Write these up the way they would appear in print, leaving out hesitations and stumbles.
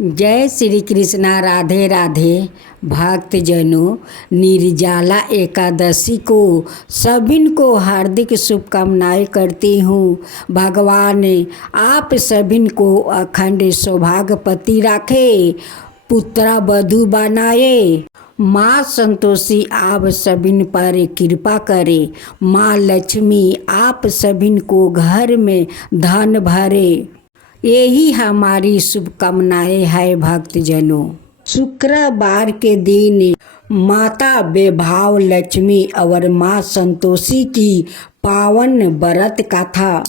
जय श्री कृष्णा। राधे राधे। भक्तजनों, निर्जला एकादशी को सभिन को हार्दिक शुभकामनाएं करती हूँ। भगवान आप सभिन को अखंड सौभाग्यवती रखे, पुत्रा वधू बनाए। माँ संतोषी आप सभिन पर कृपा करे। माँ लक्ष्मी आप सभिन को घर में धन भरे। यही हमारी शुभकामनाएं है भक्तजनों। शुक्रवार के दिन माता वैभव लक्ष्मी और माँ संतोषी की पावन व्रत कथा।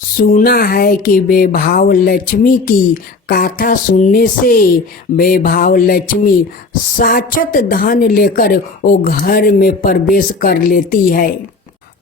सुना है कि वैभव लक्ष्मी की कथा सुनने से वैभव लक्ष्मी साक्षात धन लेकर वो घर में प्रवेश कर लेती है।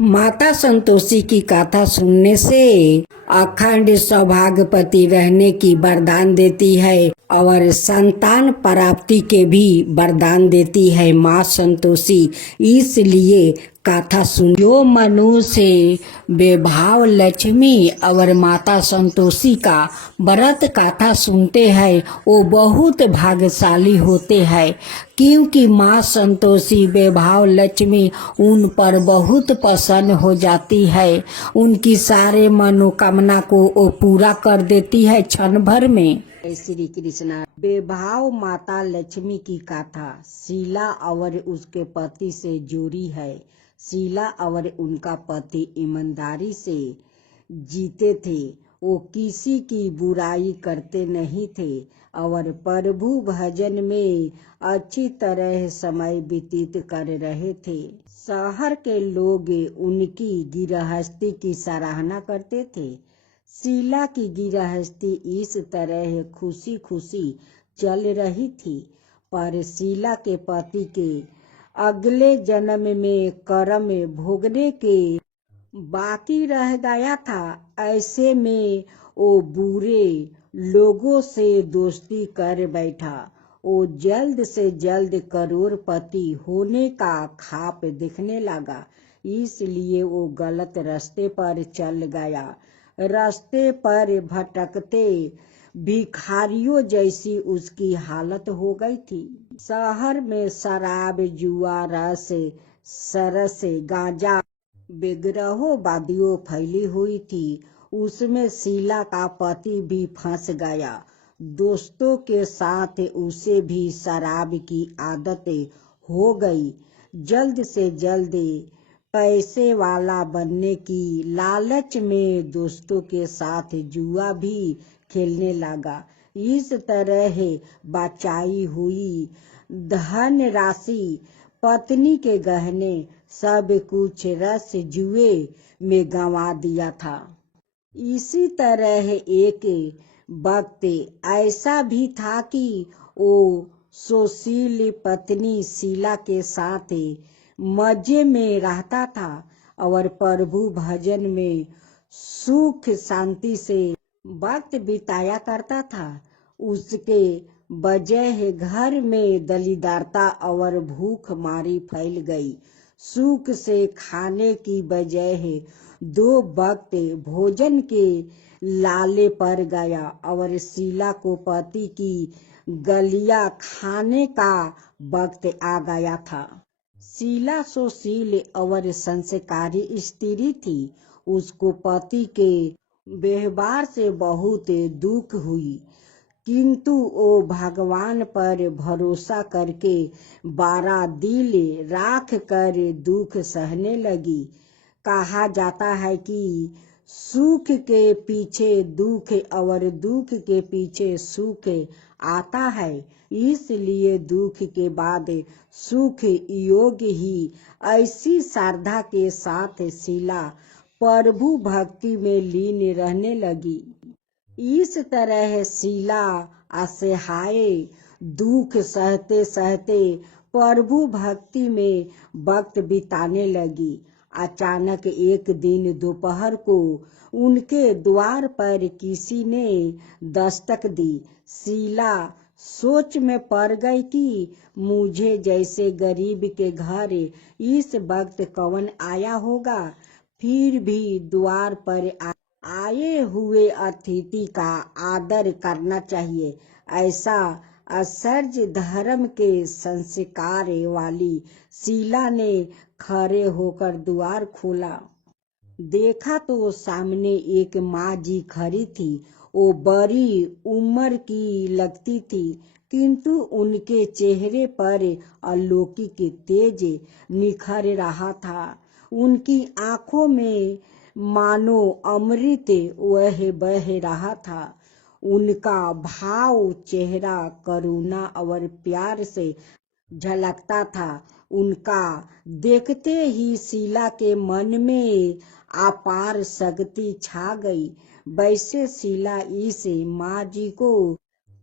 माता संतोषी की कथा सुनने से अखंड सौभाग्यवती रहने की वरदान देती है और संतान प्राप्ति के भी वरदान देती है माँ संतोषी। इसलिए कथा सुन। जो मनुष्य वैभव लक्ष्मी और माता संतोषी का व्रत कथा सुनते हैं वो बहुत भाग्यशाली होते हैं, क्योंकि माँ संतोषी वैभव लक्ष्मी उन पर बहुत प्रसन्न हो जाती है। उनकी सारे मनोकामना को वो पूरा कर देती है क्षण भर में। श्री कृष्णा। वैभव माता लक्ष्मी की कथा शीला और उसके पति से जुड़ी है। शीला और उनका पति ईमानदारी से जीते थे। वो किसी की बुराई करते नहीं थे और प्रभु भजन में अच्छी तरह समय व्यतीत कर रहे थे। शहर के लोग उनकी गृहस्थी की सराहना करते थे। शीला की गृहस्थी इस तरह खुशी खुशी चल रही थी, पर शीला के पति के अगले जन्म में कर्म भोगने के बाकी रह गया था। ऐसे में वो बुरे लोगों से दोस्ती कर बैठा। वो जल्द से जल्द करोड़पति होने का ख्वाब देखने लगा, इसलिए वो गलत रास्ते पर चल गया। रास्ते पर भटकते भिखारियों जैसी उसकी हालत हो गई थी। शहर में शराब, जुआ, रस, सरस, गांजा, बेगरहो वादियों फैली हुई थी। उसमें शीला का पति भी फंस गया। दोस्तों के साथ उसे भी शराब की आदत हो गई। जल्द से जल्द पैसे वाला बनने की लालच में दोस्तों के साथ जुआ भी खेलने लगा। इस तरह बचाई हुई धन राशि, पत्नी के गहने, सब कुछ रस जुए में गंवा दिया था। इसी तरह एक वक्त ऐसा भी था कि वो सुशील पत्नी शीला के साथ मजे में रहता था और प्रभु भजन में सुख शांति से वक्त बिताया करता था। उसके वजह घर में दलिद्रता और भूख मारी फैल गई। सुख से खाने की बजाय दो वक्त भोजन के लाले पड़ गया और शीला को पति की गलियां खाने का वक्त आ गया था। शीला सुशील और संस्कारी स्त्री थी। उसको पति के व्यवहार से बहुत दुख हुई, किंतु वो भगवान पर भरोसा करके बारा दिल राख कर दुख सहने लगी। कहा जाता है कि सुख के पीछे दुख और दुख के पीछे सुख आता है, इसलिए दुख के बाद सुख योग ही। ऐसी श्रद्धा के साथ शीला प्रभु भक्ति में लीन रहने लगी। इस तरह शीला असहाय दुख सहते सहते प्रभु भक्ति में वक्त बिताने लगी। अचानक एक दिन दोपहर को उनके द्वार पर किसी ने दस्तक दी। शीला सोच में पड़ गई कि मुझे जैसे गरीब के घर इस वक्त कौन आया होगा। फिर भी द्वार पर आए हुए अतिथि का आदर करना चाहिए। ऐसा आश्चर्य धर्म के संस्कार वाली शीला ने खड़े होकर द्वार खोला। देखा तो सामने एक माँ जी खड़ी थी। वो बड़ी उम्र की लगती थी, किंतु उनके चेहरे पर अलौकिक तेज निखर रहा था। उनकी आंखों में मानो अमृत वह बह रहा था। उनका भाव चेहरा करुणा और प्यार से झलकता था। उनका देखते ही शीला के मन में अपार शक्ति छा गई। वैसे शीला इस माँ जी को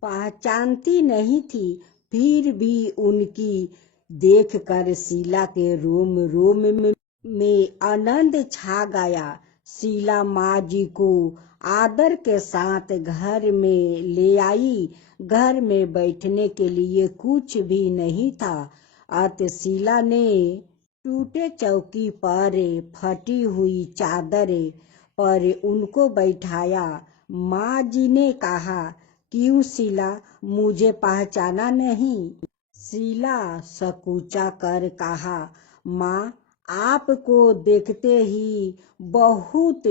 पहचानती नहीं थी, फिर भी उनकी देखकर शीला के रोम रोम में आनंद छा गया। शीला माँ जी को आदर के साथ घर में ले आई। घर में बैठने के लिए कुछ भी नहीं था, अतः शीला ने टूटे चौकी पर फटी हुई चादर पर उनको बैठाया। माँ जी ने कहा, क्यों शीला, मुझे पहचाना नहीं? शीला सकुचा कर कहा, माँ, आपको देखते ही बहुत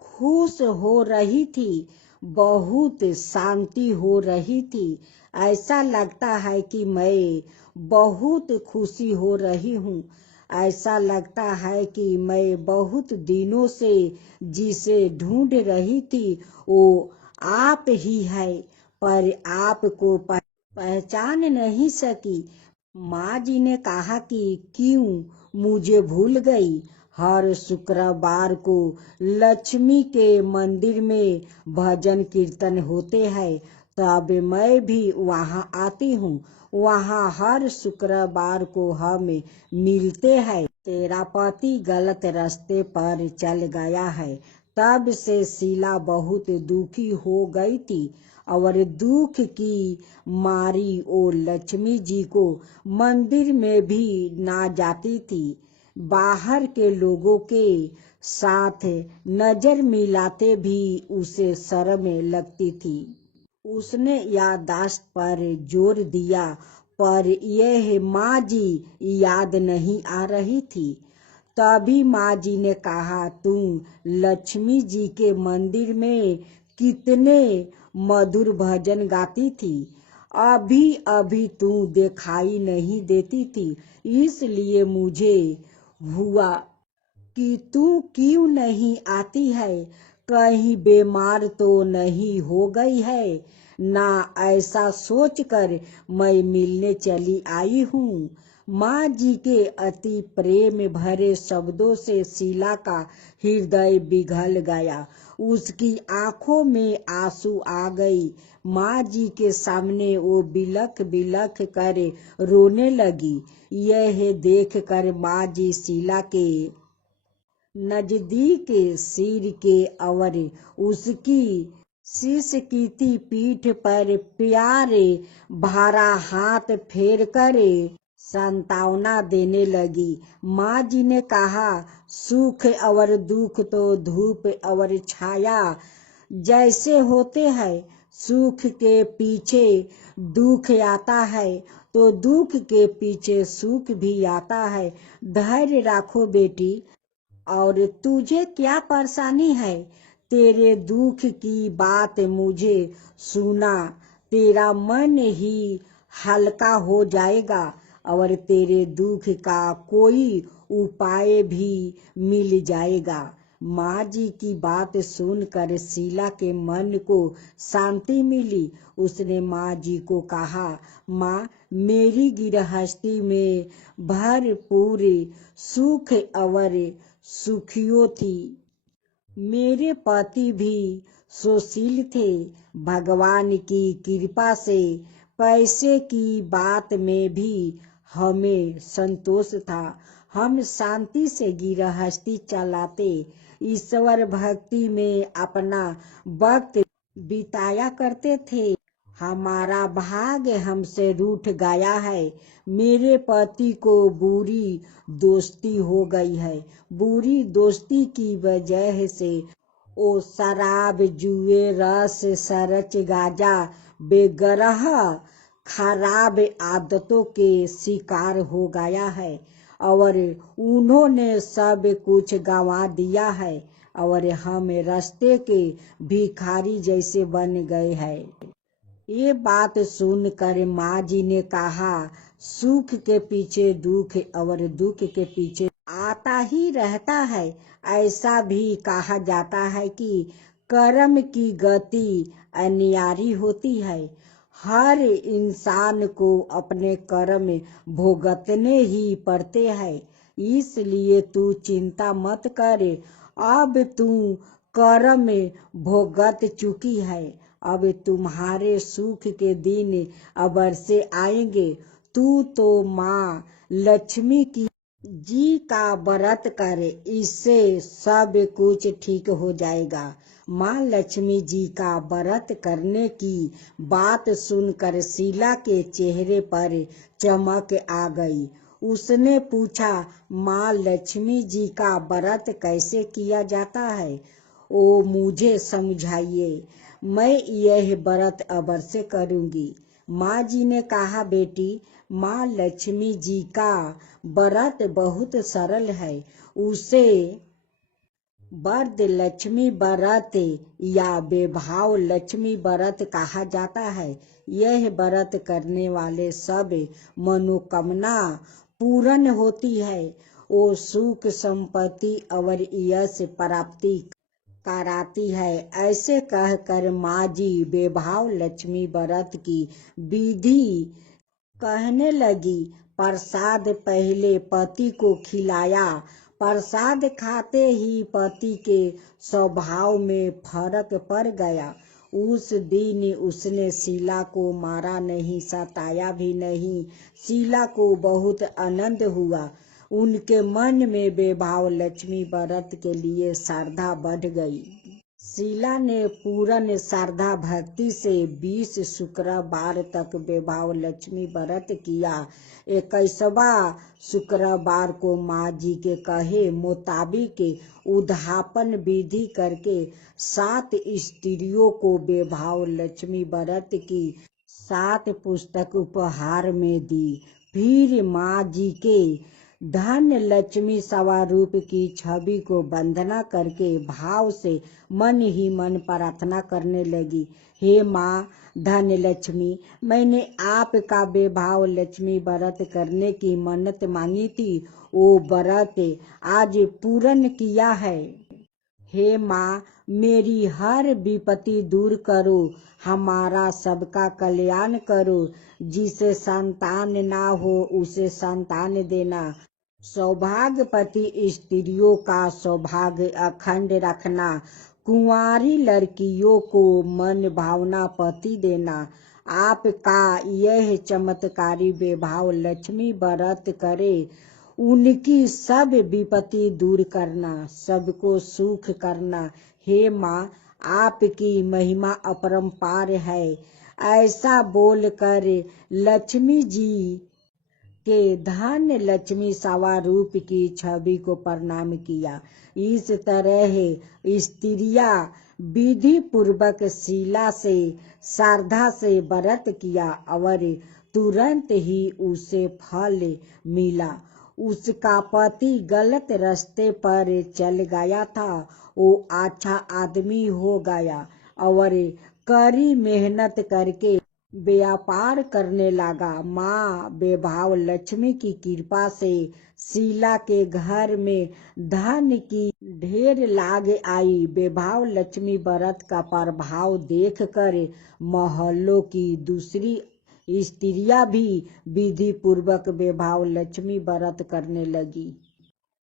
खुश हो रही थी, बहुत शांति हो रही थी। ऐसा लगता है कि मैं बहुत खुशी हो रही हूँ। ऐसा लगता है कि मैं बहुत दिनों से जिसे ढूंढ रही थी वो आप ही है, पर आपको पहचान नहीं सकी। माँ जी ने कहा कि क्यों मुझे भूल गई? हर शुक्रवार को लक्ष्मी के मंदिर में भजन कीर्तन होते हैं, तब मैं भी वहाँ आती हूँ। वहाँ हर शुक्रवार को हम मिलते हैं। तेरा पति गलत रास्ते पर चल गया है। तब से शीला बहुत दुखी हो गई थी और दुख की मारी वो लक्ष्मी जी को मंदिर में भी ना जाती थी। बाहर के लोगों के साथ नजर मिलाते भी उसे शर्म लगती थी। उसने याददाश्त पर जोर दिया, पर यह माँ जी याद नहीं आ रही थी। तभी माँ जी ने कहा, तुम लक्ष्मी जी के मंदिर में कितने मधुर भजन गाती थी, अभी अभी तू दिखाई नहीं देती थी, इसलिए मुझे हुआ कि तू क्यों नहीं आती है। कहीं बीमार तो नहीं हो गई है ना? ऐसा सोचकर मैं मिलने चली आई हूँ। माँ जी के अति प्रेम भरे शब्दों से शीला का हृदय पिघल गया। उसकी आंखों में आंसू आ गई। माँ जी के सामने वो बिलख बिलख कर रोने लगी। यह देखकर माँ जी शीला के नजदीक सिर के और उसकी सिसकीती पीठ पर प्यारे भरा हाथ फेर कर सांत्वना देने लगी। माँ जी ने कहा, सुख और दुख तो धूप और छाया जैसे होते हैं। सुख के पीछे दुख आता है तो दुख के पीछे सुख भी आता है। धैर्य रखो बेटी। और तुझे क्या परेशानी है? तेरे दुख की बात मुझे सुना, तेरा मन ही हल्का हो जाएगा और तेरे दुख का कोई उपाय भी मिल जाएगा। माँ जी की बात सुनकर शीला के मन को शांति मिली। उसने माँ जी को कहा, माँ, मेरी गृहस्थी में भरपूर सुख और सुखियो थी। मेरे पति भी सुशील थे। भगवान की कृपा से पैसे की बात में भी हमें संतोष था। हम शांति से गृहस्थी चलाते, ईश्वर भक्ति में अपना वक्त बिताया करते थे। हमारा भाग्य हमसे रूठ गया है। मेरे पति को बुरी दोस्ती हो गई है। बुरी दोस्ती की वजह से ओ शराब जुए रस सरच गाजा बेगरह खराब आदतों के शिकार हो गया है और उन्होंने सब कुछ गंवा दिया है और हम रास्ते के भिखारी जैसे बन गए हैं। ये बात सुनकर माँ जी ने कहा, सुख के पीछे दुख और दुख के पीछे आता ही रहता है। ऐसा भी कहा जाता है कि कर्म की गति अनिवार्य होती है। हर इंसान को अपने कर्म भुगतने ही पड़ते हैं। इसलिए तू चिंता मत कर, अब तू कर्म भुगत चुकी है। अब तुम्हारे सुख के दिन अवश्य आएंगे। तू तो माँ लक्ष्मी की जी का व्रत करे, इससे सब कुछ ठीक हो जाएगा। माँ लक्ष्मी जी का व्रत करने की बात सुनकर शीला के चेहरे पर चमक आ गई। उसने पूछा, माँ लक्ष्मी जी का व्रत कैसे किया जाता है? ओ मुझे समझाइए, मैं यह व्रत अवश्य करूंगी। माँ जी ने कहा, बेटी, माँ लक्ष्मी जी का व्रत बहुत सरल है। उसे वरद लक्ष्मी व्रत या बेभाव लक्ष्मी व्रत कहा जाता है। यह व्रत करने वाले सब मनोकामना पूर्ण होती है। वो सुख संपत्ति और यश प्राप्ति कराती है। ऐसे कहकर माँ जी बेभाव लक्ष्मी व्रत की विधि कहने लगी। प्रसाद पहले पति को खिलाया। प्रसाद खाते ही पति के स्वभाव में फर्क पड़ गया। उस दिन उसने शीला को मारा नहीं, सताया भी नहीं। शीला को बहुत आनंद हुआ। उनके मन में बेभाव लक्ष्मी व्रत के लिए श्रद्धा बढ़ गई। शीला ने पूर्ण श्रद्धा भक्ति से 20 शुक्रवार तक बेभाव लक्ष्मी व्रत किया। 21वां शुक्रवार को माँ जी के कहे मुताबिक उद्यापन विधि करके 7 स्त्रियों को बेभाव लक्ष्मी व्रत की 7 पुस्तक उपहार में दी। फिर माँ जी के धन लक्ष्मी स्वरूप की छवि को वंदना करके भाव से मन ही मन प्रार्थना करने लगी। हे माँ धन लक्ष्मी, मैंने आपका बेभाव लक्ष्मी व्रत करने की मन्नत मांगी थी। वो व्रत आज पूर्ण किया है। हे माँ, मेरी हर विपत्ति दूर करो, हमारा सबका कल्याण करो। जिसे संतान ना हो उसे संतान देना, सौभाग्यवती स्त्रियों का सौभाग्य अखंड रखना, कुंवारी लड़कियों को मन भावना पति देना। आपका यह चमत्कारी बेभाव लक्ष्मी व्रत करे, उनकी सब विपत्ति दूर करना, सबको सुख करना। हे माँ, आपकी महिमा अपरंपार है। ऐसा बोलकर लक्ष्मी जी के धन लक्ष्मी स्वरूप की छवि को प्रणाम किया। इस तरह स्त्रियां विधि पूर्वक शीला से श्रद्धा से व्रत किया और तुरंत ही उसे फल मिला। उसका पति गलत रास्ते पर चल गया था, वो अच्छा आदमी हो गया और कड़ी मेहनत करके व्यापार करने लगा। माँ बेभाव लक्ष्मी की कृपा से शीला के घर में धन की ढेर लाग आई। बेभाव लक्ष्मी व्रत का प्रभाव देखकर मोहल्लों की दूसरी स्त्रियां भी विधि पूर्वक बेभाव लक्ष्मी व्रत करने लगी।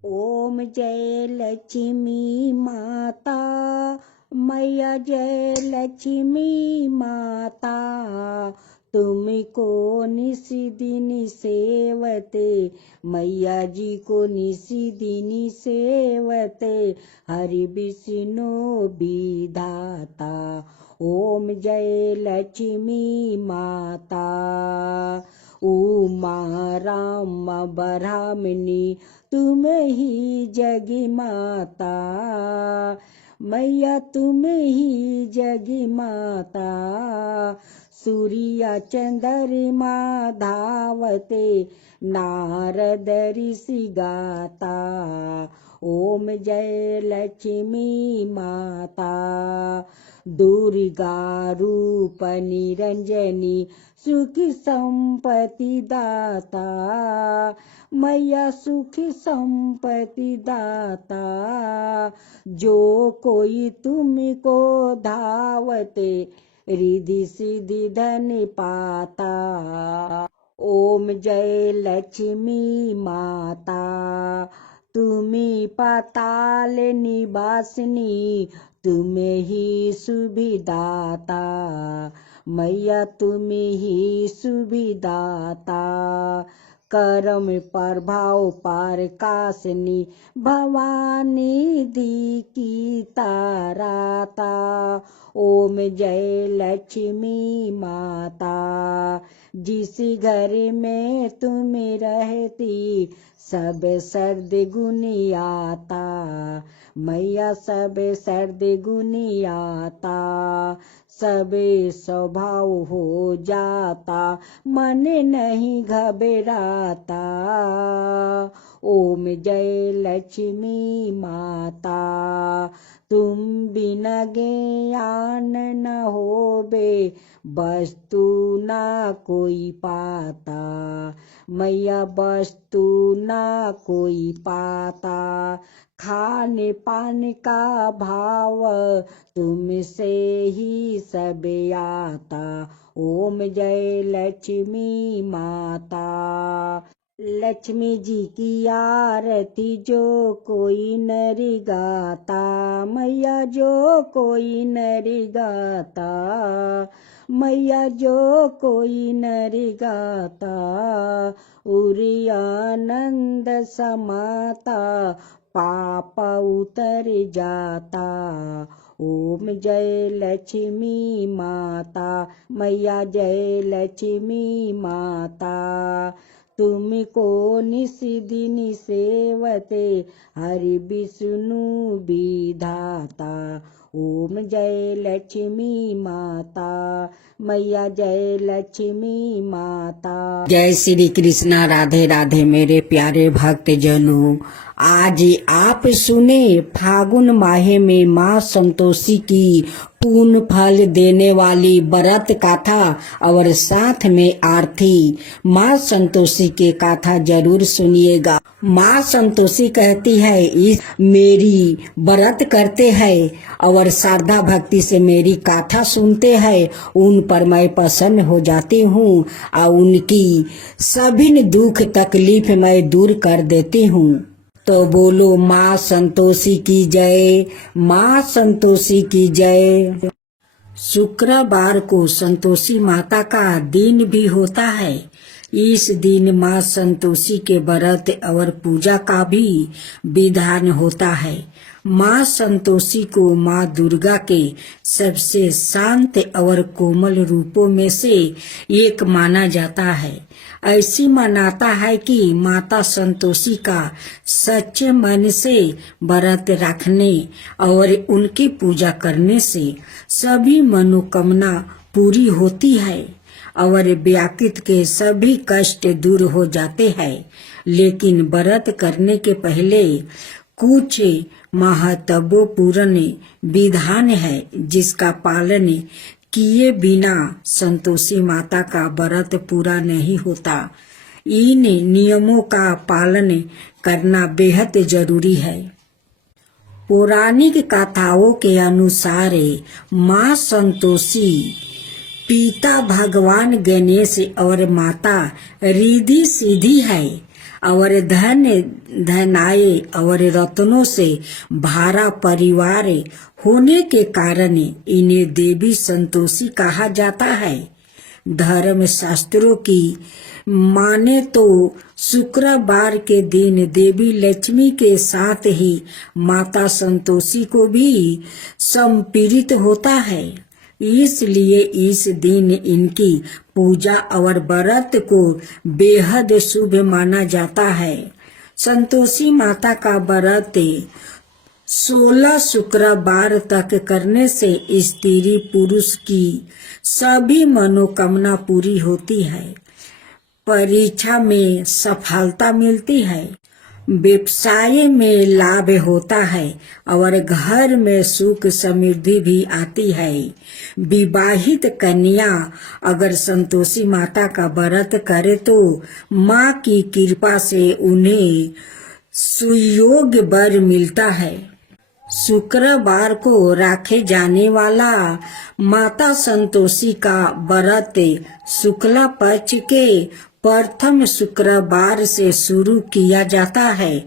ओम जय लक्ष्मी माता, मैया जय लक्ष्मी माता, तुमको निसी दिन सेवते, मैया जी को निसी दिन सेवते, हरि विष्णु विधाता। ओम जय लक्ष्मी माता, उमा राम ब्राह्मणी तुम ही जगी माता, मैया तुम ही जगी माता, सूर्या चंद्रमा धावते, नारद ऋषि गाता, ओम जय लक्ष्मी माता। दुर्गा रूप निरंजनी, सुखी संपत्ति दाता, मैया सुखी संपत्ति दाता। जो कोई तुमको धावते, रिद्धि सिद्धि धन पाता। ओम जय लक्ष्मी माता, तुम्ही पाताल निवासिनी, तुम्हें ही सुविदाता, मैया तुम्हें ही सुविदाता। करम प्रभाव प्रकाशनी, भवानी दी की ताराता। ओम जय लक्ष्मी माता, जिस घर में तुम रहती, सब सर्द गुनी आता, मैया सब सर्द गुनी आता। सब स्वभाव हो जाता, मन नहीं घबराता। ओम जय लक्ष्मी माता, तुम बिना ज्ञान न होबे, वस्तु ना कोई पाता, मैया वस्तु ना कोई पाता। खाने पान का भाव तुमसे ही सब आता। ओम जय लक्ष्मी माता, लक्ष्मी जी की आरती जो कोई नर गाता, मैया जो कोई नर गाता, मैया जो कोई नर गाता, उरी आनंद समाता, पाप उतर जाता। ओम जय लक्ष्मी माता, मैया जय लक्ष्मी माता। तुमको निस दिन सेवते, हरि विष्णु विधाता। ओम जय लक्ष्मी माता, मैया जय लक्ष्मी माता। जय श्री कृष्णा, राधे राधे मेरे प्यारे भक्त जनों। आज आप सुने फागुन माहे में माँ संतोषी की पूर्ण फल देने वाली व्रत गाथा और साथ में आरती। माँ संतोषी के गाथा जरूर सुनिएगा। माँ संतोषी कहती है, इस मेरी व्रत करते हैं और श्रद्धा भक्ति से मेरी गाथा सुनते हैं, उन पर मैं प्रसन्न हो जाती हूँ और उनकी सभी दुख तकलीफ मैं दूर कर देती हूँ। तो बोलो माँ संतोषी की जय, माँ संतोषी की जय। शुक्रवार को संतोषी माता का दिन भी होता है। इस दिन माँ संतोषी के व्रत और पूजा का भी विधान होता है। माँ संतोषी को माँ दुर्गा के सबसे शांत और कोमल रूपों में से एक माना जाता है। ऐसी मान्यता है कि माता संतोषी का सच्चे मन से व्रत रखने और उनकी पूजा करने से सभी मनोकामना पूरी होती है और व्याकृत के सभी कष्ट दूर हो जाते हैं। लेकिन व्रत करने के पहले कुछ महत्वपूर्ण विधान है जिसका पालन किए बिना संतोषी माता का व्रत पूरा नहीं होता। इन नियमों का पालन करना बेहद जरूरी है। पौराणिक कथाओं के अनुसार माँ संतोषी पिता भगवान गणेश और माता रिद्धि सिद्धि है और धन धनाय और रत्नों से भरा परिवार होने के कारण इन्हें देवी संतोषी कहा जाता है। धर्म शास्त्रों की माने तो शुक्रवार के दिन देवी लक्ष्मी के साथ ही माता संतोषी को भी समर्पित होता है। इसलिए इस दिन इनकी पूजा और व्रत को बेहद शुभ माना जाता है। संतोषी माता का व्रत 16 शुक्रवार तक करने से स्त्री पुरुष की सभी मनोकामना पूरी होती है, परीक्षा में सफलता मिलती है, व्यवसाय में लाभ होता है और घर में सुख समृद्धि भी आती है। विवाहित कन्या अगर संतोषी माता का व्रत करे तो माँ की कृपा से उन्हें सुयोग्य वर मिलता है। शुक्रवार को रखे जाने वाला माता संतोषी का व्रत शुक्ला पक्ष के प्रथम शुक्रवार से शुरू किया जाता है।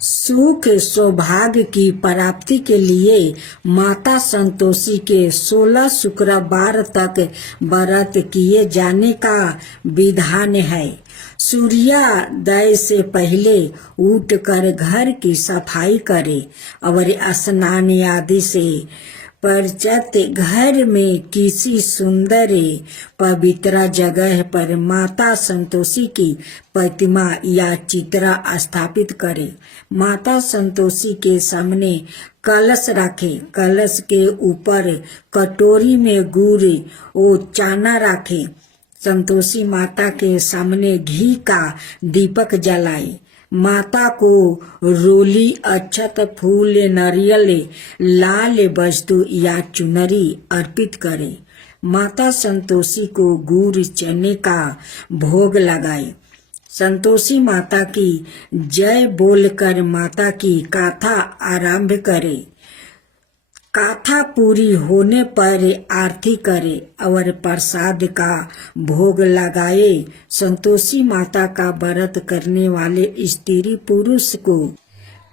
सुख सौभाग्य की प्राप्ति के लिए माता संतोषी के 16 शुक्रवार तक व्रत किए जाने का विधान है। सूर्योदय से पहले उठकर घर की सफाई करे और स्नान आदि से परचत घर में किसी सुंदर पवित्र जगह पर माता संतोषी की प्रतिमा या चित्र स्थापित करे। माता संतोषी के सामने कलश रखे, कलश के ऊपर कटोरी में गुड़ और चना रखे। संतोषी माता के सामने घी का दीपक जलाए। माता को रोली, अक्षत, फूल, नारियल, लाल वस्तु या चुनरी अर्पित करे। माता संतोषी को गुड़ चने का भोग लगाए। संतोषी माता की जय बोलकर माता की गाथा आरंभ करे। गाथा पूरी होने पर आरती करे और प्रसाद का भोग लगाए। संतोषी माता का व्रत करने वाले स्त्री पुरुष को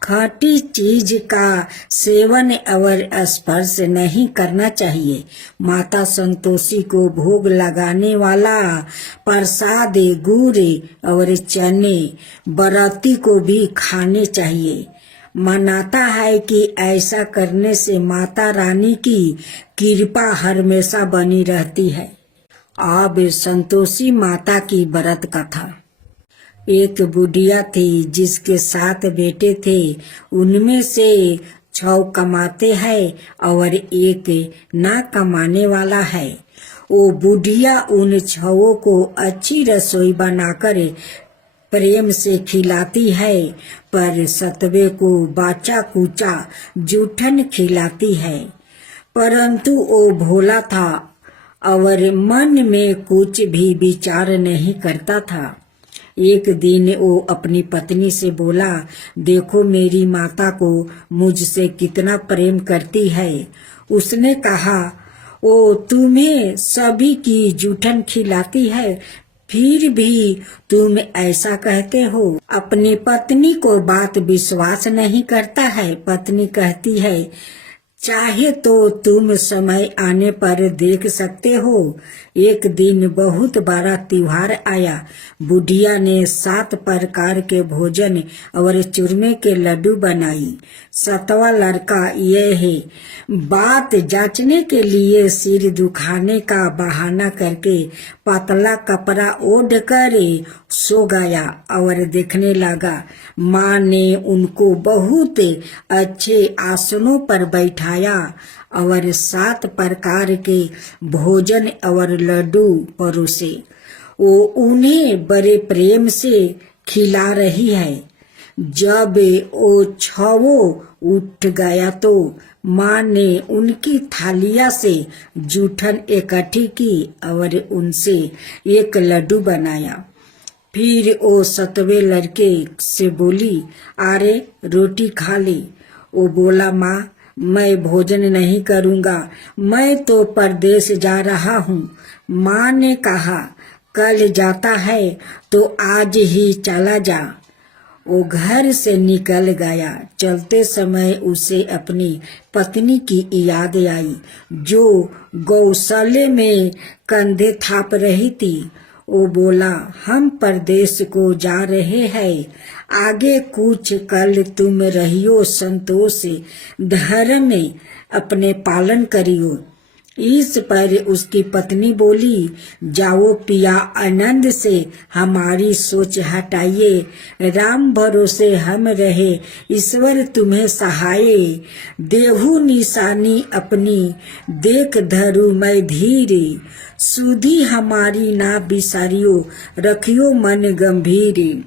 खट्टी चीज का सेवन और स्पर्श नहीं करना चाहिए। माता संतोषी को भोग लगाने वाला प्रसाद गुड़ और चने व्रती को भी खाने चाहिए। मानता है कि ऐसा करने से माता रानी की कृपा हमेशा बनी रहती है। अब संतोषी माता की व्रत कथा। एक बुढ़िया थी जिसके 7 बेटे थे। उनमें से 6 कमाते हैं और एक ना कमाने वाला है। वो बुढ़िया उन 6 को अच्छी रसोई बनाकर प्रेम से खिलाती है, पर 7वें को बाचा कुचा जूठन खिलाती है। परंतु वो भोला था और मन में कुछ भी विचार नहीं करता था। एक दिन वो अपनी पत्नी से बोला, देखो मेरी माता को मुझसे कितना प्रेम करती है। उसने कहा, वो तुम्हें सभी की जूठन खिलाती है, फिर भी तुम ऐसा कहते हो। अपनी पत्नी को बात विश्वास नहीं करता है। पत्नी कहती है, चाहे तो तुम समय आने पर देख सकते हो। एक दिन बहुत बड़ा त्योहार आया। बुढ़िया ने 7 प्रकार के भोजन और चूरमे के लड्डू बनाई। 7वां लड़का यह है बात जांचने के लिए सिर दुखाने का बहाना करके पतला कपड़ा ओढ़ कर सो गया और देखने लगा। माँ ने उनको बहुत अच्छे आसनों पर बैठाया और 7 प्रकार के भोजन और लड्डू परोसे। वो उन्हें बड़े प्रेम से खिला रही है। जब वो 6 उठ गया तो माँ ने उनकी थालिया से जूठन इकट्ठी की और उनसे एक लड्डू बनाया। फिर वो 7वें लड़के से बोली, अरे रोटी खा ले। वो बोला, माँ मैं भोजन नहीं करूँगा, मैं तो परदेश जा रहा हूँ। माँ ने कहा, कल जाता है तो आज ही चला जा। वो घर से निकल गया। चलते समय उसे अपनी पत्नी की याद आई, जो गौशाले में कंधे थाप रही थी। वो बोला, हम परदेश को जा रहे हैं, आगे कुछ कल तुम रहियो संतोष धर्म में अपने पालन करियो। इस पर उसकी पत्नी बोली, जाओ पिया आनंद से हमारी सोच हटाइए, राम भरोसे हम रहे, ईश्वर तुम्हें सहाये, देहु निशानी अपनी देख धरू मैं धीर, सुधी हमारी ना बिसारियो रखियो मन गंभीर।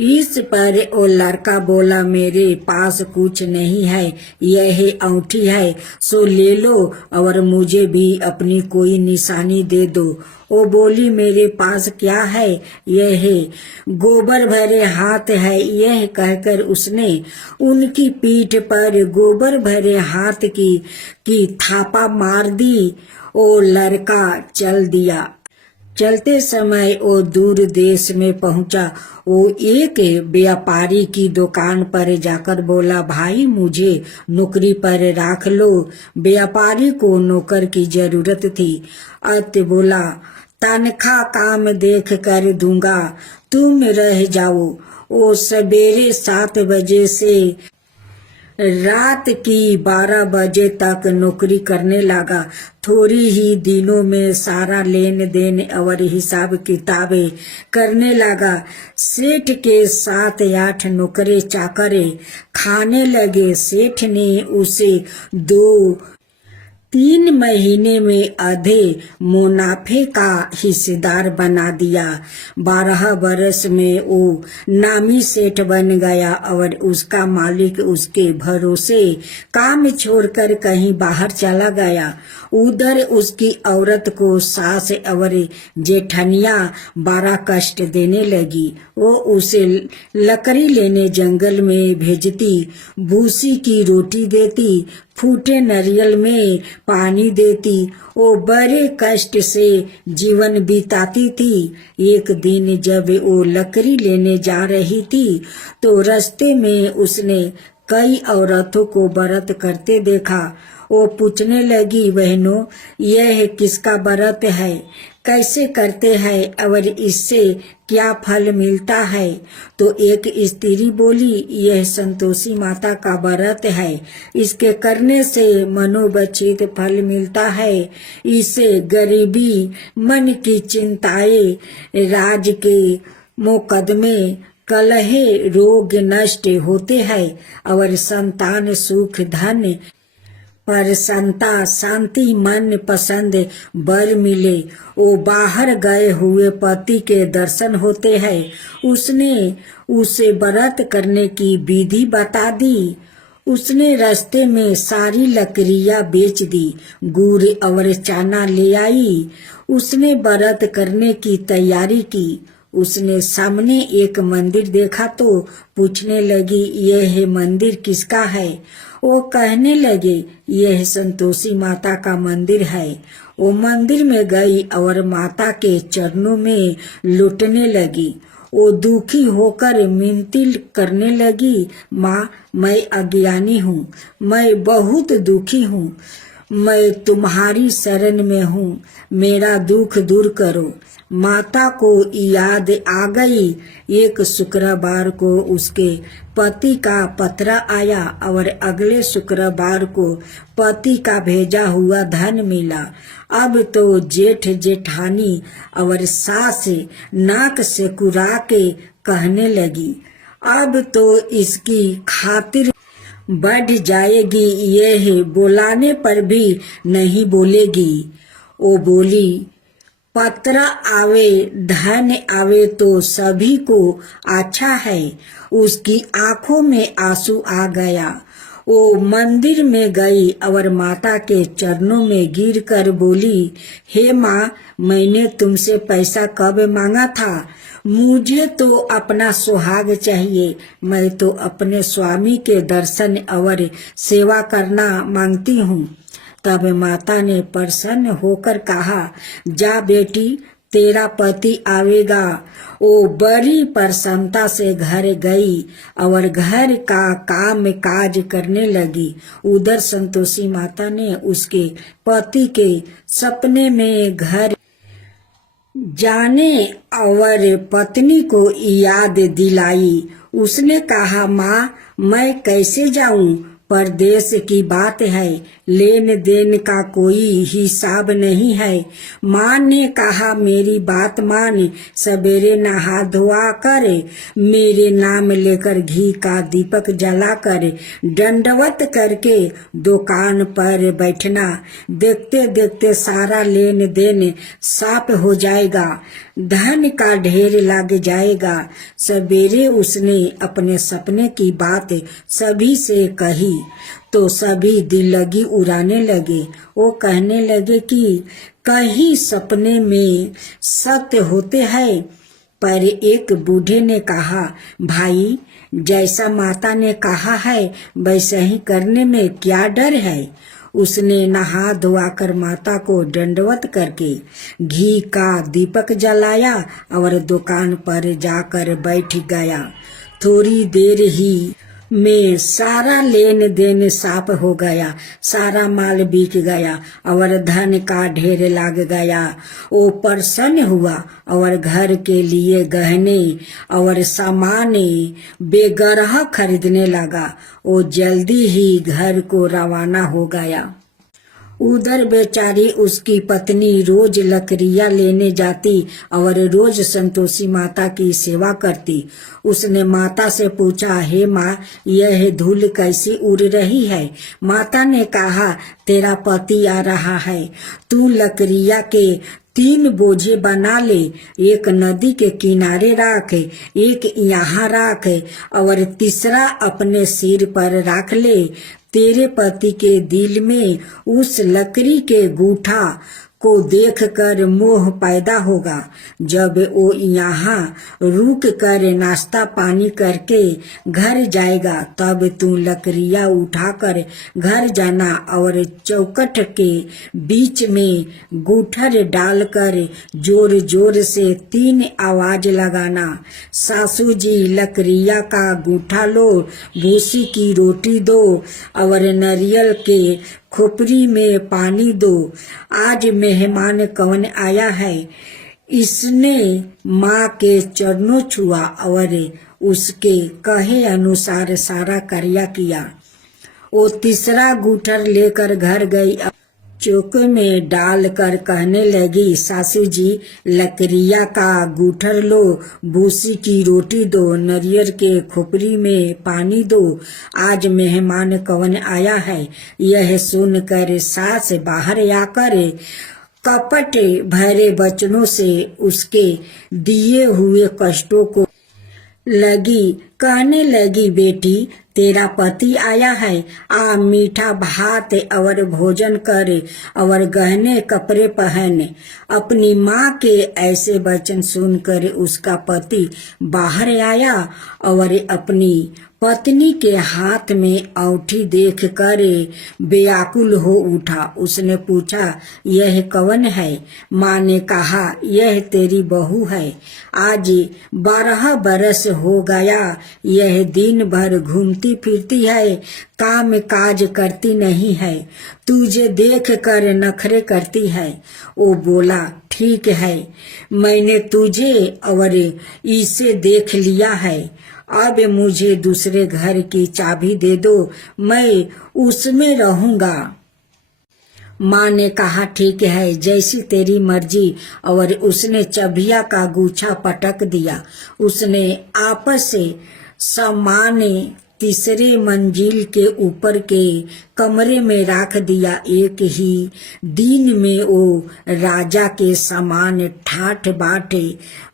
इस पर वो लड़का बोला, मेरे पास कुछ नहीं है, यह अंगूठी है, सो ले लो और मुझे भी अपनी कोई निशानी दे दो। वो बोली, मेरे पास क्या है, यह है गोबर भरे हाथ है। यह कहकर उसने उनकी पीठ पर गोबर भरे हाथ की थापा मार दी। वो लड़का चल दिया। चलते समय वो दूर देश में पहुंचा। वो एक व्यापारी की दुकान पर जाकर बोला, भाई मुझे नौकरी पर रख लो। व्यापारी को नौकर की जरूरत थी। अत बोला, तनख्वाह काम देख कर दूंगा, तुम रह जाओ। वो सवेरे 7 बजे से रात की 12 बजे तक नौकरी करने लगा। थोड़ी ही दिनों में सारा लेन देन और हिसाब किताबें करने लगा। सेठ के 7-8 नौकरे चाकरे खाने लगे। सेठ ने उसे 2-3 महीने में आधे मुनाफे का हिस्सेदार बना दिया। 12 बरस में वो नामी सेठ बन गया और उसका मालिक उसके भरोसे काम छोड़कर कहीं बाहर चला गया। उधर उसकी औरत को सास और जेठनिया बड़ा कष्ट देने लगी। वो उसे लकड़ी लेने जंगल में भेजती, भूसी की रोटी देती, फूटे नारियल में पानी देती। वो बड़े कष्ट से जीवन बिताती थी। एक दिन जब वो लकड़ी लेने जा रही थी तो रास्ते में उसने कई औरतों को व्रत करते देखा। वो पूछने लगी, बहनों यह किसका व्रत है, कैसे करते हैं और इससे क्या फल मिलता है? तो एक स्त्री बोली, यह संतोषी माता का व्रत है, इसके करने से मनोवांछित फल मिलता है। इससे गरीबी, मन की चिंताएं, राज के मुकदमे, कलहे, रोग नष्ट होते हैं और संतान, सुख, धन, प्रसन्नता, शांति, मन पसंद वर मिले। वो बाहर गए हुए पति के दर्शन होते हैं। उसने उसे व्रत करने की विधि बता दी। उसने रास्ते में सारी लकड़ियां बेच दी, गुड़ और चना ले आई। उसने व्रत करने की तैयारी की। उसने सामने एक मंदिर देखा तो पूछने लगी, यह मंदिर किसका है? वो कहने लगे, यह संतोषी माता का मंदिर है। वो मंदिर में गई और माता के चरणों में लुटने लगी। वो दुखी होकर मिनती करने लगी, माँ मैं अज्ञानी हूँ, मैं बहुत दुखी हूँ, मैं तुम्हारी शरण में हूँ, मेरा दुख दूर करो। माता को याद आ गई। एक शुक्रवार को उसके पति का पत्र आया और अगले शुक्रवार को पति का भेजा हुआ धन मिला। अब तो जेठ जेठानी और सास नाक से कुरा के कहने लगी, अब तो इसकी खातिर बढ़ जाएगी, यह बुलाने पर भी नहीं बोलेगी। वो बोली, पत्र आवे धन आवे तो सभी को अच्छा है। उसकी आंखों में आंसू आ गया। वो मंदिर में गई और माता के चरणों में गिरकर बोली, हे माँ, मैंने तुमसे पैसा कब मांगा था? मुझे तो अपना सुहाग चाहिए। मैं तो अपने स्वामी के दर्शन और सेवा करना मांगती हूँ। तब माता ने प्रसन्न होकर कहा, जा बेटी, तेरा पति आवेगा। वो बड़ी प्रसन्नता से घर गई और घर का काम काज करने लगी। उधर संतोषी माता ने उसके पति के सपने में घर जाने और पत्नी को याद दिलाई। उसने कहा, माँ मैं कैसे जाऊं? परदेश की बात है, लेन देन का कोई हिसाब नहीं है। माँ ने कहा मेरी बात मान, सवेरे नहा धोआ कर मेरे नाम लेकर घी का दीपक जला कर दंडवत करके दुकान पर बैठना। देखते देखते सारा लेन देन साफ हो जाएगा, धन का ढेर लग जाएगा। सवेरे उसने अपने सपने की बात सभी से कही तो सभी दिल लगी उड़ाने लगे। वो कहने लगे कि कहीं सपने में सत्य होते हैं। पर एक बूढ़े ने कहा, भाई जैसा माता ने कहा है वैसा ही करने में क्या डर है। उसने नहा धोआकर माता को दंडवत करके घी का दीपक जलाया और दुकान पर जाकर बैठ गया। थोड़ी देर ही में सारा लेन देन साफ हो गया, सारा माल बिक गया और धन का ढेर लग गया। वो प्रसन्न हुआ और घर के लिए गहने और सामान बेगरह खरीदने लगा। वो जल्दी ही घर को रवाना हो गया। उधर बेचारी उसकी पत्नी रोज लकड़ियां लेने जाती और रोज संतोषी माता की सेवा करती। उसने माता से पूछा, हे माँ, यह धूल कैसी उड़ रही है। माता ने कहा, तेरा पति आ रहा है, तू लकड़ियां के 3 बोझे बना ले, एक नदी के किनारे रख, एक यहाँ रख और तीसरा अपने सिर पर रख ले। तेरे पति के दिल में उस लकड़ी के गूठा को देखकर मोह पैदा होगा। जब वो यहाँ रुक कर नाश्ता पानी करके घर जाएगा तब तू लकड़ियाँ उठाकर घर जाना और चौखट के बीच में गूठर डालकर जोर जोर से 3 आवाज लगाना। सासू जी लकड़ियाँ का गूठा लो, भूसी की रोटी दो और नारियल के खोपड़ी में पानी दो। आज मेहमान कौन आया है। इसने माँ के चरणों छुआ और उसके कहे अनुसार सारा कार्य किया। वो तीसरा गूठर लेकर घर गई, चौके में डालकर कहने लगी, सासू जी लकड़ियाँ का गूठर लो, भूसी की रोटी दो, नारियल के खोपड़ी में पानी दो। आज मेहमान कौन आया है। यह सुनकर सास बाहर आकर कपट भरे वचनों से उसके दिए हुए कष्टों को लगी कहने लगी, बेटी तेरा पति आया है, आ मीठा भात और भोजन कर और गहने कपड़े पहन। अपनी माँ के ऐसे वचन सुनकर उसका पति बाहर आया और अपनी पत्नी के हाथ में औंठी देख कर बेआकुल हो उठा। उसने पूछा, यह कौन है। माँ ने कहा, यह तेरी बहू है। आज 12 बरस हो गया, यह दिन भर घूमती फिरती है, काम काज करती नहीं है, तुझे देख कर नखरे करती है। वो बोला, ठीक है, मैंने तुझे और इसे देख लिया है, अब मुझे दूसरे घर की चाबी दे दो, मैं उसमें रहूंगा। माँ ने कहा, ठीक है, जैसी तेरी मर्जी। और उसने चाबिया का गुच्छा पटक दिया। उसने आपस से सामान तीसरे मंजिल के ऊपर के कमरे में रख दिया। एक ही दिन में वो राजा के समान ठाठ बाट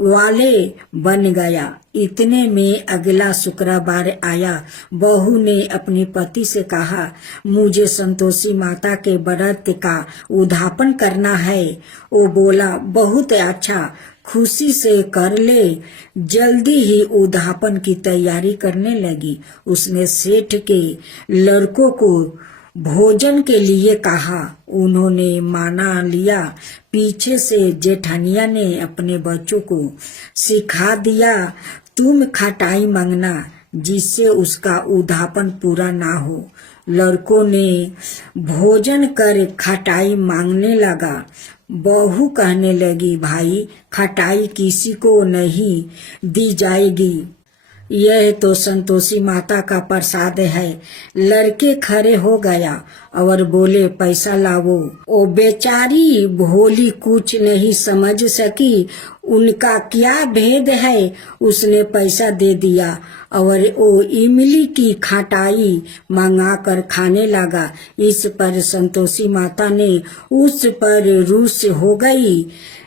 वाले बन गया। इतने में अगला शुक्रवार आया। बहू ने अपने पति से कहा, मुझे संतोषी माता के व्रत का उद्यापन करना है। वो बोला, बहुत अच्छा, खुशी से कर ले। जल्दी ही उद्यापन की तैयारी करने लगी। उसने सेठ के लड़कों को भोजन के लिए कहा, उन्होंने माना लिया। पीछे से जेठानिया ने अपने बच्चों को सिखा दिया, तुम खटाई मांगना जिससे उसका उद्यापन पूरा ना हो। लड़कों ने भोजन कर खटाई मांगने लगा। बहू कहने लगी, भाई खटाई किसी को नहीं दी जाएगी। यह तो संतोषी माता का प्रसाद है। लड़के खड़े हो गया और बोले पैसा लाओ। ओ बेचारी भोली कुछ नहीं समझ सकी उनका क्या भेद है। उसने पैसा दे दिया और वो इमली की खटाई मंगा कर खाने लगा। इस पर संतोषी माता ने उस पर रूस हो गई।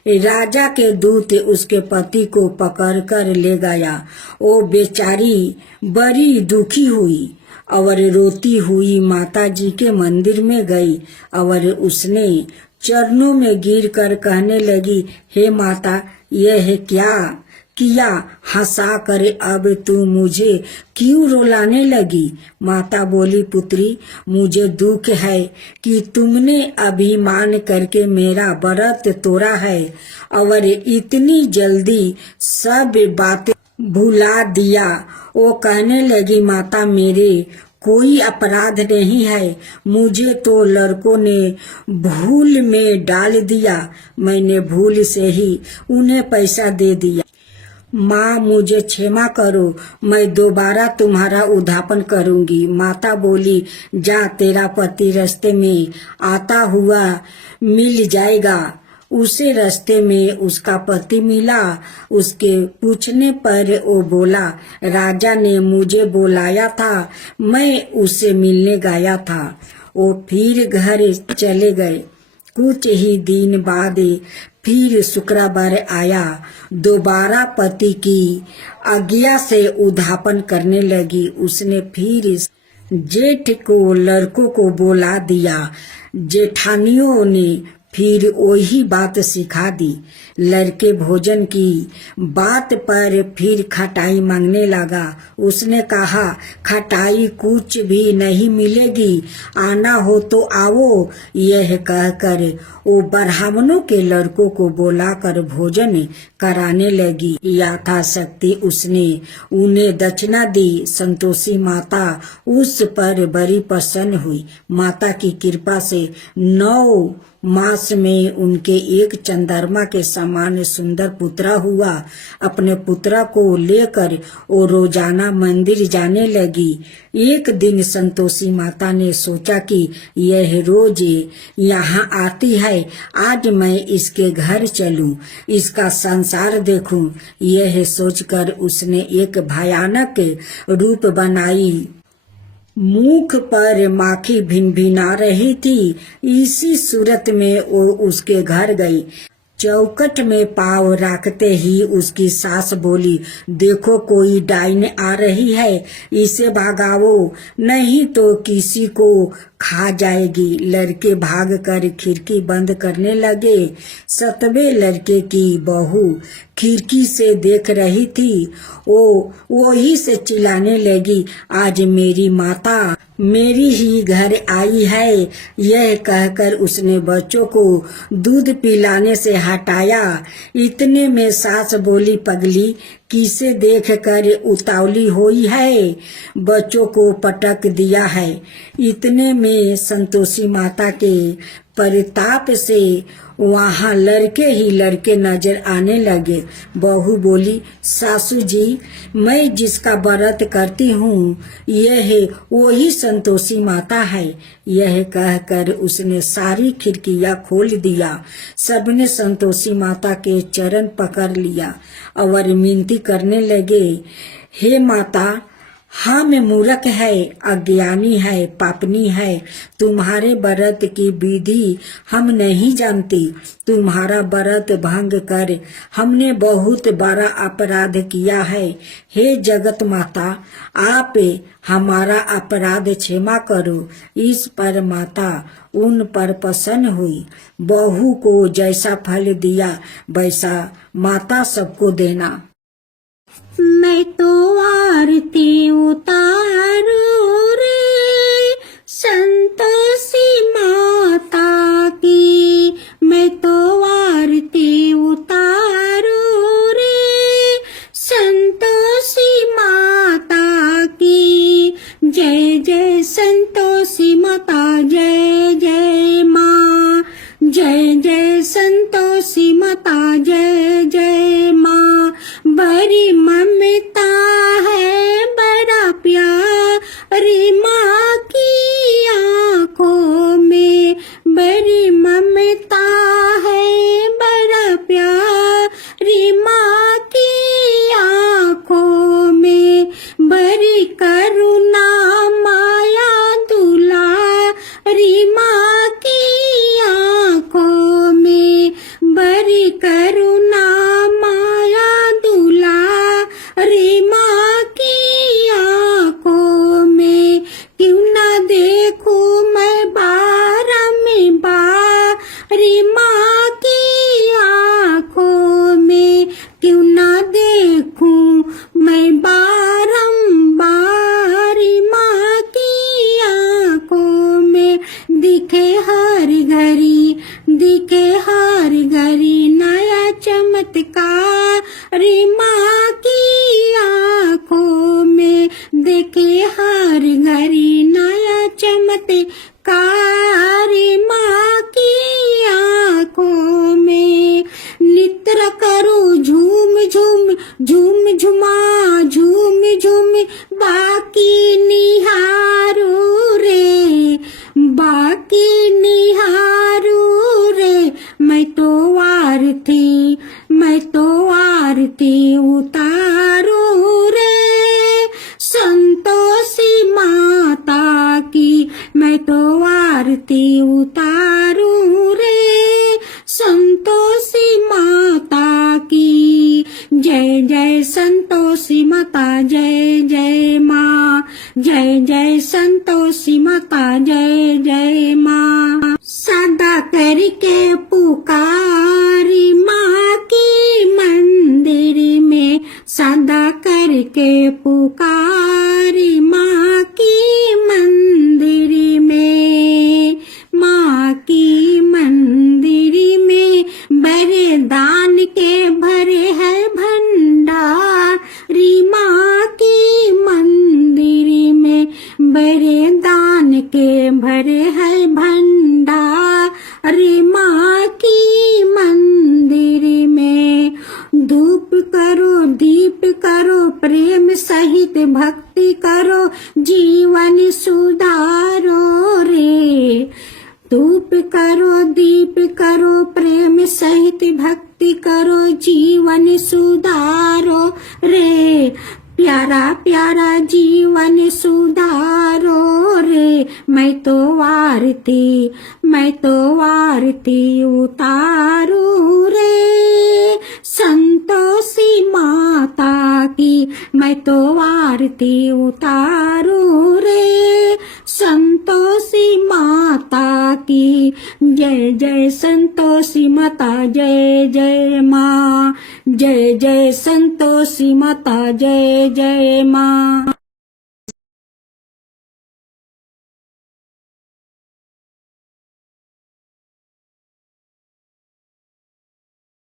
राजा के दूत उसके पति को पकड़कर ले गया। वो बेचारी बड़ी दुखी हुई और रोती हुई माता जी के मंदिर में गई और उसने चरणों में गिरकर कहने लगी, हे माता, यह क्या किया? हंसा कर अब तू मुझे क्यों रुलाने लगी? माता बोली, पुत्री, मुझे दुख है कि तुमने अभिमान करके मेरा व्रत तोड़ा है और इतनी जल्दी सब बातें भुला दिया। वो कहने लगी, माता, मेरे कोई अपराध नहीं है। मुझे तो लड़कों ने भूल में डाल दिया। मैंने भूल से ही उन्हें पैसा दे दिया। माँ, मुझे क्षमा करो, मैं दोबारा तुम्हारा उद्धापन करूंगी। माता बोली, जा, तेरा पति रास्ते में आता हुआ मिल जाएगा। उसे रास्ते में उसका पति मिला। उसके पूछने पर वो बोला, राजा ने मुझे बुलाया था, मैं उससे मिलने गया था। वो फिर घर चले गए। कुछ ही दिन बाद फिर शुक्रवार आया। दोबारा पति की आज्ञा से उद्धापन करने लगी। उसने फिर जेठ को लड़कों को बुला दिया। जेठानियों ने फिर वही बात सिखा दी। लड़के भोजन की बात पर फिर खटाई मांगने लगा। उसने कहा, खटाई कुछ भी नहीं मिलेगी, आना हो तो आओ। यह कहकर वो ब्राह्मणों के लड़कों को बुलाकर भोजन कराने लगी। यथाशक्ति उसने उन्हें दक्षिणा दी। संतोषी माता उस पर बड़ी प्रसन्न हुई। माता की कृपा से 9 मास में उनके एक चंद्रमा के समान सुंदर पुत्रा हुआ। अपने पुत्रा को लेकर वो रोजाना मंदिर जाने लगी। एक दिन संतोषी माता ने सोचा कि यह रोज यहाँ आती है, आज मैं इसके घर चलूं, इसका संसार देखूं। यह सोचकर उसने एक भयानक रूप बनाई। मुख पर माखी भिनभिना रही थी। इसी सूरत में वो उसके घर गई। चौखट में पाँव रखते ही उसकी सास बोली, देखो, कोई डाइन आ रही है, इसे भगाओ, नहीं तो किसी को खा जाएगी। लड़के भागकर खिड़की बंद करने लगे। 7वें लड़के की बहू खिड़की से देख रही थी। वो वही से चिल्लाने लगी, आज मेरी माता मेरी ही घर आई है। यह कहकर उसने बच्चों को दूध पिलाने से हटाया। इतने में सास बोली, पगली, किसे देखकर उतावली हुई है? बच्चों को पटक दिया है। इतने में संतोषी माता के परिताप से वहाँ लड़के ही लड़के नजर आने लगे। बहू बोली, सासू जी, मैं जिसका व्रत करती हूँ यह वही संतोषी माता है। यह कहकर उसने सारी खिड़कियां खोल दिया। सबने संतोषी माता के चरण पकड़ लिया और विनती करने लगे, हे माता, हम मूर्ख है, अज्ञानी है, पापनी है। तुम्हारे व्रत की विधि हम नहीं जानती। तुम्हारा व्रत भंग कर हमने बहुत बड़ा अपराध किया है। हे जगत माता, आप हमारा अपराध क्षमा करो। इस पर माता उन पर प्रसन्न हुई। बहू को जैसा फल दिया वैसा माता सबको देना। मैं तो आरती उतारू रे संतोषी माता की, मैं तो आरती उतारू रे संतोषी माता की। जय जय संतोषी माता, जय जय माँ, जय जय संतोषी माता, जय जय माँ। बड़ी ममता है बड़ी ममता है, बड़ा प्यारी माँ की आँखों में, बड़ी करुणा माया दुलारी माँ की आँखों में, बड़ी करुणा माया दुलारी माँ की आँखों में। क्यों ना देखूं मैं बारी माँ की आँखों में, क्यों ना देखूं मैं बारी माँ की आँखों में। दिखे हर घड़ी नया चमत्कार माँ की आँखों में, देखे हर घड़ी नया चमत्कार माँ की आँखों में। नित्र करो झूम झूम बाकी निहारो रे, बाकी निहारो रे। मैं तो आरती उतारो रे, संतोषी माता की। मैं तो आरती उतारू रे, संतोषी माता की। जय जय संतोषी माता, जय जय माँ। जय जय संतोषी माता, जय जय माँ। सदा करके पुकारी माँ की मंदिर में, सदा करके पुकारी माँ की मंदिर में, माँ की मंदिर में। बड़े दान के भरे है भंडारी माँ की मंदिर में, बड़े दान के भरे है भंडारी माँ की मंदिर में। धूप करो, दीप करो, प्रेम सहित भक्ति करो, जीवन सुधारो रे। धूप करो, दीप करो, प्रेम सहित भक्ति करो, जीवन सुधारो रे। प्यारा प्यारा जीवन सुधारो रे। मैं तो आरती उतारू रे, संतोषी माता की। मैं तो आरती उतारू रे, संतोषी माता की। जय जय संतोषी माता, जय जय माँ। जय जय संतोषी माता, जय जय माँ।